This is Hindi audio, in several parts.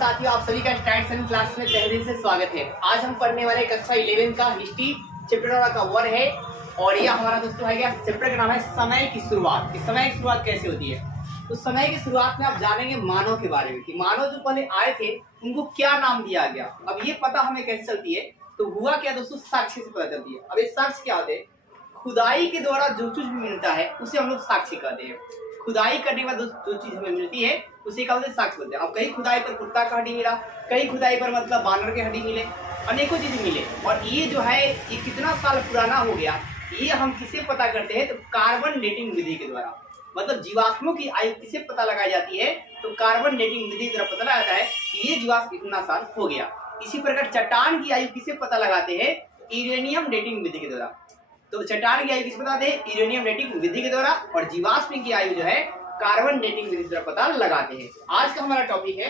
साथियों, आप सभी का स्टैंड एंड क्लास में तहे दिल से स्वागत है। आज हम पढ़ने वाले कक्षा 11 का हिस्ट्री चैप्टर का 1 है और ये हमारा दोस्तों है क्या चैप्टर का नाम है समय की शुरुआत। कि समय की शुरुआत कैसे होती है, तो समय की शुरुआत में आप जानेंगे मानव के बारे में कि मानव जो पहले आए थे उनको क्या नाम दिया गया। अब ये पता हमें कैसे चलती है, तो हुआ क्या दोस्तों, साक्ष्य से पता चलती है। अब ये साक्ष्य क्या होते हैं, खुदाई के द्वारा जो चीज मिलता है उसे हम लोग साक्ष्य कहते हैं। खुदाई करने के बाद जो चीज हमें मिलती है उसे क्या बोलते हैं, साक्ष्य बोलते हैं। अब कहीं खुदाई पर कुत्ता का हड्डी मिला, कहीं खुदाई पर मतलब बानर के हड्डी मिले, अनेकों चीज मिले। और ये जो है ये कितना साल पुराना हो गया, ये हम किसे पता करते हैं, तो कार्बन डेटिंग विधि के द्वारा। मतलब जीवाश्मों की आयु किसे पता लगाई जाती है, तो कार्बन डेटिंग विधि के द्वारा पता लगाता है कि ये जीवाश्म इतना साल हो गया। इसी प्रकार चट्टान की आयु किसे पता लगाते हैं, यूरेनियम डेटिंग विधि के द्वारा। तो चट्टान की आयु किस बताते हैं, यूरेनियम डेटिंग विधि के द्वारा, और जीवाश्म की आयु जो है कार्बन डेटिंग विधि के द्वारा पता लगाते हैं। आज का हमारा टॉपिक है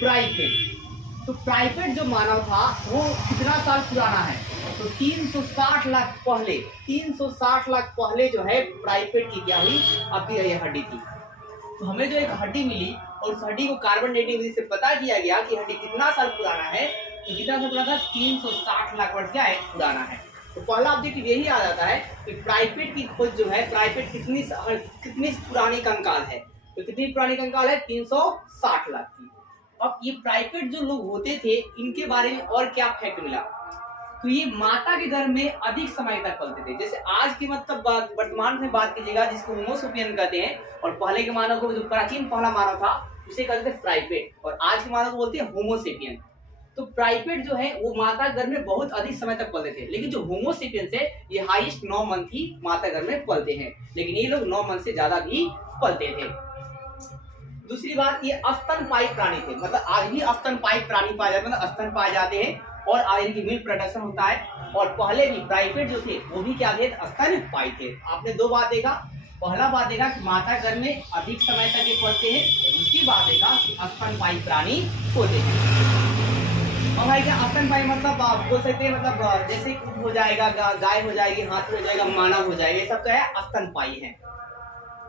प्राइपेट। तो प्राइपेट जो मानव था वो कितना साल पुराना है, तो 360 लाख पहले, 360 लाख पहले जो है प्राइपेट की क्या हुई, आपकी ये हड्डी थी। तो हमें जो एक हड्डी मिली और उस हड्डी को कार्बन डेटिंग विधि से पता किया गया कि हड्डी कितना साल पुराना है, तो कितना साल पुराना था, 360 लाख वर्ष क्या है, पुराना है। तो पहला ऑब्जेक्टिव यही आ जाता है कि प्राइपेट की खोज जो है, प्राइपेट कितनी पुरानी कंकाल है, तो कितनी पुरानी कंकाल है, 360 लाख की। अब ये प्राइपेट जो लोग होते थे इनके बारे में और क्या फैक्ट मिला, तो ये माता के गर्भ में अधिक समय तक पलते थे। जैसे आज की मतलब वर्तमान में बात कीजिएगा जिसको होमो सेपियन कहते हैं, और पहले के मानव को जो प्राचीन पहला मानव था उसे कहते थे प्राइपेट, और आज के मानव को बोलते हैं होमो सेपियन। तो प्राइपेट जो है वो माता गर्भ में बहुत अधिक समय तक पलते थे, लेकिन जो होमो सेपियंस है ये हाईएस्ट 9 मंथ ही माता गर्भ में पलते हैं, लेकिन ये लोग 9 मंथ से ज्यादा भी पलते थे। दूसरी बात, ये स्तनपायी प्राणी थे, मतलब आज भी स्तनपायी प्राणी पाए जाते, मतलब स्तन पाए जाते हैं और आज इनकी मिल्क प्रोडक्शन होता है। और पहले भी प्राइपेट जो थे वो भी क्या थे, स्तनपायी थे। आपने दो बात देखा, पहला बात देखा कि माता गर्भ में अधिक समय तक ये पलते हैं, दूसरी बात देखा कि स्तनपायी प्राणी होते हैं। और भाई क्या स्तनपायी मतलब आप बोल सकते हैं, मतलब जैसे ऊँट हो जाएगा, गाय हो जाएगी, हाथी हो जाएगा, मानव हो जाएगा, ये सब क्या है, स्तनपायी है।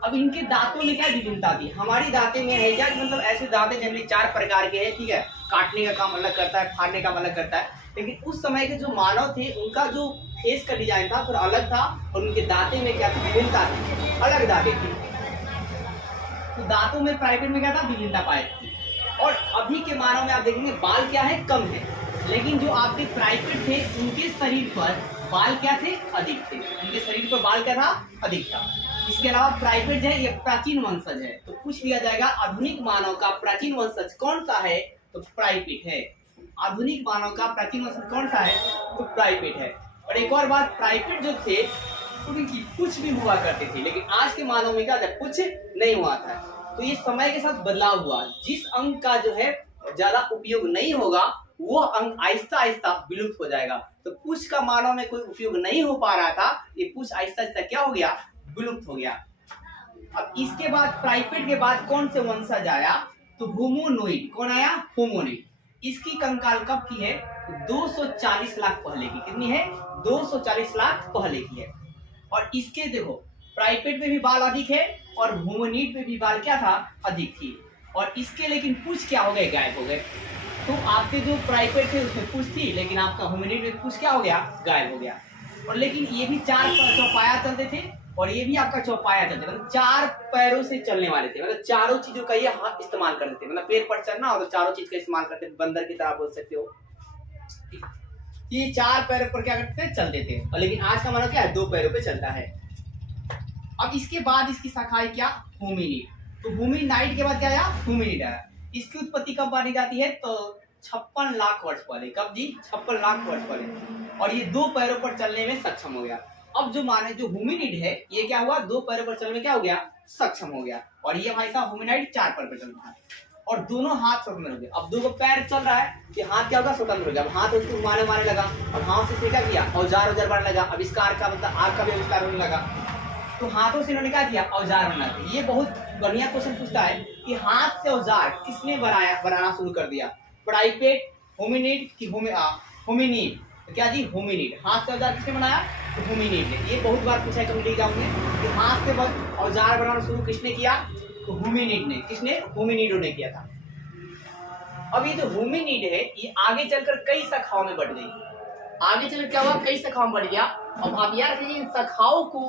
अब इनके दांतों में क्या विभिन्नता थी, हमारी दांतें में है क्या, मतलब ऐसे दांतें जनरली 4 प्रकार के हैं, ठीक है, काटने का काम अलग करता है, फाड़ने का अलग करता है। लेकिन उस समय के जो मानव थे उनका जो फेस का डिजाइन था थोड़ा अलग था, और उनके दांतें में क्या थी, विभिन्नता थी, अलग दांतें थी। तो दांतों में प्राइपेट में क्या था, विभिन्नता पाई थी। और अभी के मानव में आप देखेंगे बाल क्या है, कम है, लेकिन जो आपके प्राइपेट थे उनके शरीर पर बाल क्या थे, अधिक थे, उनके शरीर पर बाल क्या था, अधिक था। इसके अलावा प्राइपेट जो है ये प्राचीन वंशज है। तो पूछ लिया जाएगा आधुनिक मानव का प्राचीन वंशज कौन सा है, तो प्राइपेट है। आधुनिक मानव का प्राचीन वंशज कौन सा है, तो प्राइपेट है। और एक और बात, प्राइपेट जो थे उनकी पूंछ भी हुआ करती थी, लेकिन आज के मानव में क्या था, पूंछ नहीं हुआ था। तो ये समय के साथ बदलाव हुआ, जिस अंग का जो है ज्यादा उपयोग नहीं होगा वो अंग आहिस्ता आहिस्ता विलुप्त हो जाएगा। तो पूंछ का मानव में कोई उपयोग नहीं हो पा रहा था, ये पूंछ आहिस्ता आहिस्ता क्या हो गया, विलुप्त हो गया। अब इसके बाद प्राइपेट के बाद कौन से वंशज आया, तो होमोनोइड। कौन आया, होमोनोइड। इसकी कंकाल कब की है, 240 लाख पहले की। कितनी है, 240 लाख पहले की है। और इसके देखो प्राइपेट में भी बाल अधिक है और होमोनिड में भी बाल क्या था, अधिक थी। और इसके लेकिन पूंछ क्या हो गए, गायब हो गए। तो आपके जो प्राइपेट थे उसमें पूंछ थी, लेकिन आपका होमोनिड में पूंछ क्या हो गया, गायब हो गया। और लेकिन ये भी 4 चौपाया चलते थे, और ये भी आपका चौपाया चलते, मतलब 4 पैरों से चलने वाले थे, मतलब चारों चीजों का ये हाथ इस्तेमाल करते थे। मतलब पेड़ पर चलना हो तो चारों चीज का इस्तेमाल करते थे, बंदर की तरह बोल सकते हो। ये 4 पैरों पर क्या करते थे, चलते थे। और लेकिन आज का मानव क्या है, 2 पैरों पे चलता है। अब इसके बाद इसकी शाखा क्या, होमिनिड। तो होमिनाइड के बाद क्या आया, होमिनिड आया। इसकी उत्पत्ति कब मानी जाती है, तो 56 लाख वर्ष पहले। कब जी, 56 लाख वर्ष पहले। और ये 2 पैरों पर चलने में सक्षम हो गया। अब जो माने जो होमिनिड है ये क्या हुआ, 2 पैरों पर चलने में क्या हो गया, सक्षम हो गया। और ये भाई साहब होमिनाइड 4 पैर पर चलता है, और दोनों हाथ स्वतंत्र हो गए। अब 2 पैर चल रहा है, ये हाथ क्या होगा, स्वतंत्र हो गया। अब हाथ उसको मारने लगा, और हाथ से क्या किया, औजार बनने लगा। अब इसका आर्क का मतलब आर्क का भी आविष्कार होने लगा। तो हाथों से इन्होंने क्या किया, औजार बनाते। ये बहुत बढ़िया क्वेश्चन पूछता है कि हाथ से औजार किसने बनाना शुरू कर दिया, प्राइपेट, होमिनिड की होमिनिड। तो क्या जी, होमिनिड। हाथ से औजार किसने बनाया, तो होमिनिड ने। ये बहुत बार पूछा है कम्युनिटी एग्जाम में कि हाथ से औजार बनाना शुरू किसने किया, तो होमिनिड ने। किसने, होमिनिडो ने किया था। अब ये जो होमिनिड है ये आगे चलकर कई शाखाओं में बढ़ गई। आगे चलकर क्या हुआ, कई शाखाओं में बढ़ गया। अब आप याद रखिए इन शाखाओं को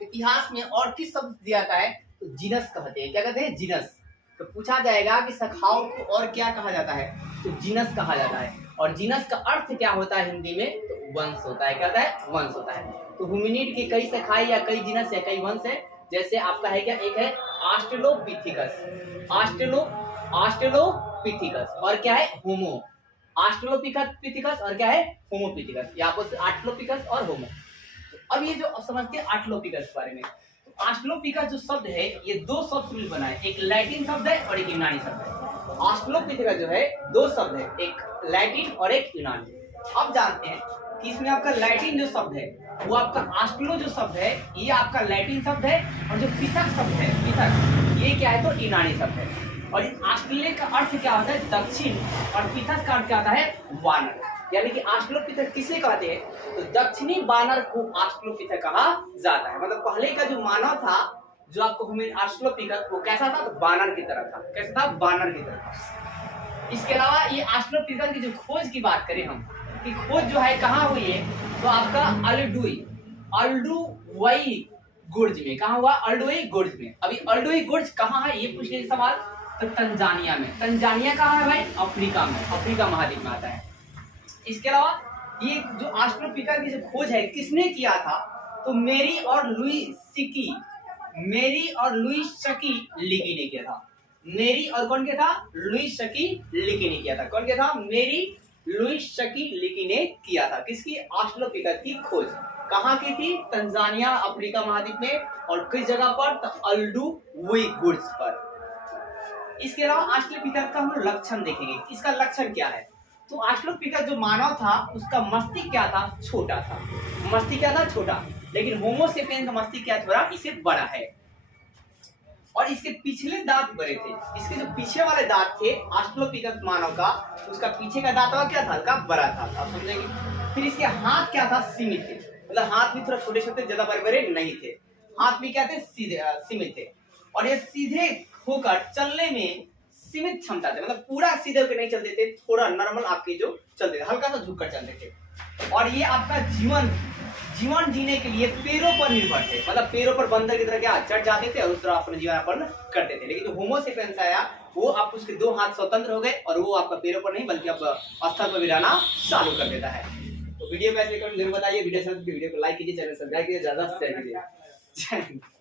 इतिहास में और किस शब्द दिया जाता है, तो जीनस कहते हैं। क्या कहते हैं, जीनस। तो पूछा जाएगा कि शाखाओं को और क्या कहा जाता है, तो जीनस कहा जाता है। और जीनस का अर्थ क्या होता है हिंदी में, तो वंश होता है। क्या होता है, वंश होता है। तो होमिनिड की कई शाखाएं या कई जीनस या कई वंश है। जैसे आपका है क्या, एक है ऑस्ट्रेलोपिथेकस, ऑस्ट्रेलोपिथेकस, और क्या है, होमो। ऑस्ट्रेलोपिथेकस और क्या है, होमोपिथेकस। ये आपस में ऑस्ट्रेलोपिथेकस और होमो। तो अब ये जो अब समझते हैं ऑस्ट्रेलोपिथेकस के बारे में। तो ऑस्ट्रेलोपिथेकस जो शब्द है ये दो शब्द से मिल बना है, एक लैटिन शब्द है और एक यूनानी शब्द है। ऑस्ट्रेलोपिथेकस जो है दो शब्द है, एक लैटिन और एक यूनानी। अब जानते हैं कि इसमें आपका लैटिन जो शब्द है वो आपका ऑस्ट्रेलो जो शब्द है ये आपका लैटिन शब्द है, और जो पिथक शब्द है, पिथक, ये क्या है, तो यूनानी शब्द है। और इस ऑस्ट्रेलिया का अर्थ क्या होता है, दक्षिण, और पिथक का अर्थ क्या होता है, वानर। यानी कि ऑस्ट्रेलोपिथेकस किसे कहते हैं, तो दक्षिणी वानर को ऑस्ट्रेलोपिथेकस कहा जाता है। मतलब पहले का जो मानव था जो आपको ऑस्ट्रेलोपिथेकस, वो कैसा था, तो वानर की तरह था। कैसा था, वानर की तरह था। इसके अलावा ये ऑस्ट्रेलोपिथेकस की जो खोज की बात करें हम, कि खोज जो है कहाँ हुई है, तो आपका अल्डुवई गुर्ज में। कहाँ हुआ, अल्डुवई गुर्ज में। अभी अल्डुवई गुर्ज कहाँ है, ये पूछ लीजिए सवाल, तो तंजानिया में। तंजानिया कहाँ है भाई, अफ्रीका में, अफ्रीका महाद्वीप में आता है। इसके अलावा ये जो ऑस्ट्रेलोपिथेकस की जो खोज है किसने किया था, तो मेरी और लुई शकी लिकी ने किया था। मेरी और कौन किया था, लुई शकी लिकी ने किया था। कौन किया था, मेरी लुई शकी लिकी ने किया था। किसकी, ऑस्ट्रेलोपिथेकस की खोज कहाँ की थी, तंजानिया अफ्रीका महाद्वीप में, और किस जगह पर, तो अल्डुवई गुर्ज पर। इसके अलावा ऑस्ट्रेलोपिथेकस का हम लक्षण देखेंगे, इसका लक्षण क्या है। तो ऑस्ट्रेलोपिथेकस जो मानव था उसका मस्तिष्क क्या था, छोटा था। मस्तिष्क क्या था, छोटा। लेकिन होमो सेपियंस का मस्तिष्क क्या थोड़ा इससे बड़ा है, और इसके पिछले दांत बड़े थे। इसके जो पीछे वाले दांत थे ऑस्ट्रेलोपिथेकस मानव का, उसका पीछे का दांत क्या था, हल्का बड़ा था। आप समझेंगे। फिर इसके हाथ क्या था, सीमित थे। मतलब हाथ भी थोड़ा छोटे छोटे, ज्यादा बड़े बड़े नहीं थे। हाथ भी क्या थे, सीधे सीमित थे। और ये सीधे होकर चलने में सीमित क्षमता थे। मतलब पूरा सीधे होकर नहीं चलते थे, थोड़ा नॉर्मल आपके जो चलते थे, हल्का सा झुककर चलते थे। और ये आपका जीवन जीने के लिए पैरों पर निर्भर थे। मतलब पैरों पर बंदर की तरह क्या चढ़ जाते थे और उस तरह अपना जीवन यापन करते थे। लेकिन जो होमो सेपियंस आया वो आप उसके दो हाथ स्वतंत्र हो गए, और वो आपका पैरों पर नहीं बल्कि आप स्थल पर भी रहना चालू कर देता है। तो वीडियो में ऐसे जरूर बताइए, वीडियो को लाइक कीजिए, चैनल सब्सक्राइब कीजिए, ज्यादा शेयर कीजिए।